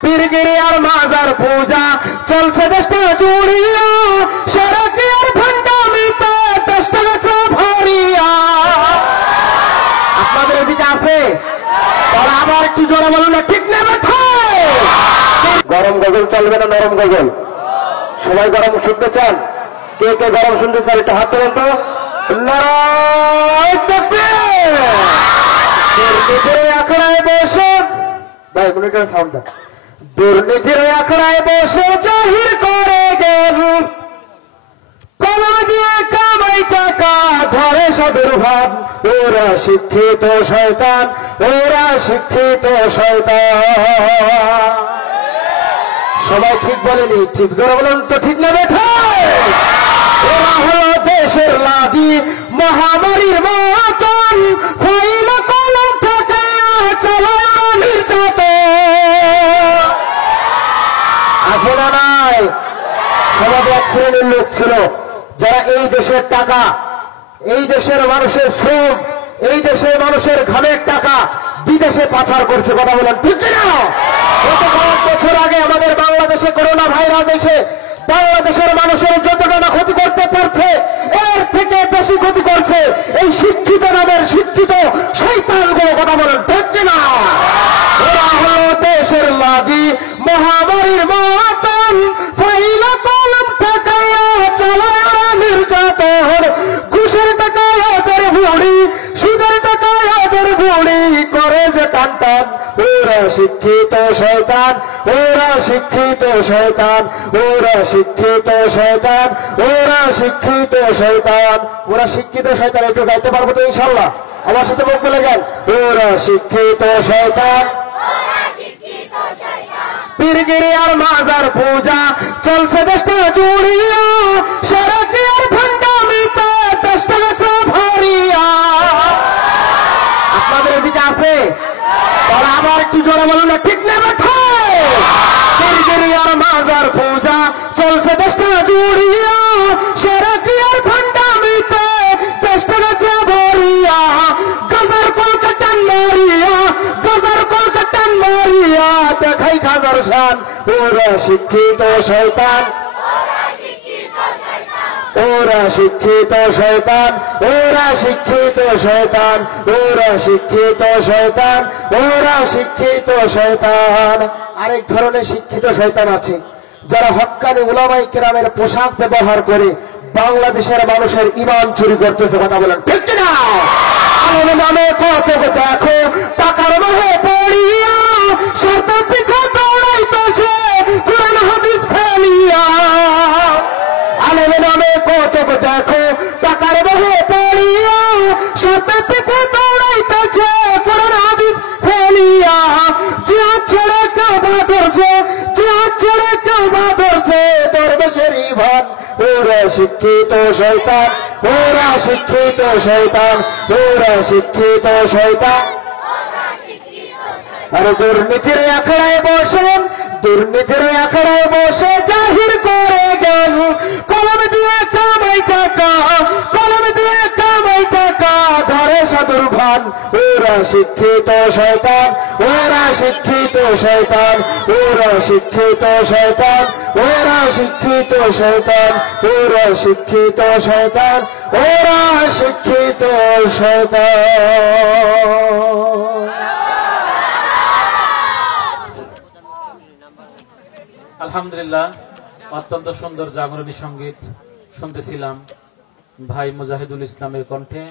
পীরগিরি আর মাজার পূজা চলছে দেশটা জুড়িয়া, সড়কে আর ভান্ডামিতে দেশটা গেছে ভরিয়া। আপনাদের এদিকে আছে? তারা আবার একটু জোরে বলুন না, ঠিক না বেঠা? গরম গজল চলবে না নরম গজল? সবাই গরম শুনতে চান? কে কে গরম শুনতে চান একটু হাত তোলেন তো। নারায়ে তাকবীর। দুর্নীতির আখড়ায় বসে, ভাই মনিটর সাউন্ড দাও। দুর্নীতির আখড়ায় বসে জাহির করে গেল, কলম দিয়ে কামাই টাকা ধরে সবের ভাব। ওরা শিক্ষিত শয়তান, ওরা শিক্ষিত শয়তান। সবাই ঠিক বলেনি, ঠিক জোরে বলেন তো, ঠিক না বেঠা? ওরা হলো দেশের লাগি মহামারীর মতন, হইল কলম ঠেকাইয়া চালাইল নির্যাতন। আছে না নাই? সমাজ এক শ্রেণীর লোক ছিল যারা এই দেশের টাকা, এই দেশের মানুষের শ্রম, এই দেশের মানুষের ঘামের টাকা বিদেশে পাচার করছে। কথা বলেন ঠিক না? গত কয়েক বছর আগে আমাদের বাংলাদেশে করোনা ভাইরাস এসে বাংলাদেশের মানুষের যতটা না ক্ষতি করতে পারছে, এর থেকে বেশি ক্ষতি করছে এই শিক্ষিত নামের শিক্ষিত শয়তানগুলো। কথা বলেন ঠিক না? ওরা হলো দেশের লাগি মহামারীর মতন, ফাইলা কলম ঠেকাইয়া চালায় নির্যাতন। ঘুষের টাকায় ওদের ভুড়ি, সুদের টাকায় ওদের ভুড়ি করে যে টান টান। ওরা শিক্ষিত শয়তান, ওরা শিক্ষিত শয়তান, ওরা শিক্ষিত শয়তান, ওরা শিক্ষিত শয়তান। ওরা শিক্ষিত শয়তান একটু গাইতে পারবো তো ইনশাল্লাহ? আমার সাথে মুখ বলে যান, ওরা শিক্ষিত শয়তান। পীরগিরি আর মাজার পূজা চলছে দেশটা জুড়িয়া, সড়কে আর ভান্ডামিতে দেশটা গেছে ভরিয়া। আপনাদের এদিকে আছে? তারা আবার একটু জোরে বলুন না, ঠিক না বেঠা? পীরগিরি আর মাজার পূজা চলছে দেশটা জুড়িয়া, সড়কে আর ভান্ডামিতে দেশটা গেছে ভরিয়া। গাজার কলকাতান মারিয়া, গাজার কলকাতান মারিয়া দেখাই খাজার শান। ওরা শিক্ষিত শয়তান, ওরা শিক্ষিত শয়তান, ওরা শিক্ষিত শয়তান, ওরা শিক্ষিত শয়তান, ওরা শিক্ষিত শয়তান। আরেক ধরনের শিক্ষিত শয়তান আছে যারা হক্কানি উলামায়ে কেরামের পোশাক ব্যবহার করে বাংলাদেশের মানুষের ঈমান চুরি করতেছে। কথা বলেন ঠিক না? আলোর নামে কত দেখো টাকার মোহে পড়িয়া, শত পিছা দৌড়াইতেছে কোরআন হাদিস ফেলিয়া। আলোর নামে কত দেখো টাকার মোহে পড়িয়া, শত পিছা দৌড়াইতেছে কোরআন হাদিস ফেলিয়া। জিহাদ ছেড়ে কাবা ধরছে, জিহাদ ছেড়ে কাবা ধরছে দরবেশের ঈমান। ওরা শিক্ষিত শয়তান, ওরা শিক্ষিত শয়তান, ওরা শিক্ষিত শয়তান। আরে দুর্নীতির আখড়ায় বসে, দুর্নীতির আখড়ায় বসে জাহির করে গেল, কলম দিয়ে কামাই টাকা, কলম দিয়ে কামাই টাকা ধরে সাধুর ভান। ওরা শিক্ষিত শয়তান, ওরা শিক্ষিত শয়তান, ওরা শিক্ষিত শয়তান, ওরা শিক্ষিত শয়তান, ওরা শিক্ষিত শয়তান, ওরা শিক্ষিত শয়তান। আলহামদুলিল্লাহ, অত্যন্ত সুন্দর জাগরণী সঙ্গীত শুনতেছিলাম ভাই মুজাহিদুল ইসলামের কণ্ঠে।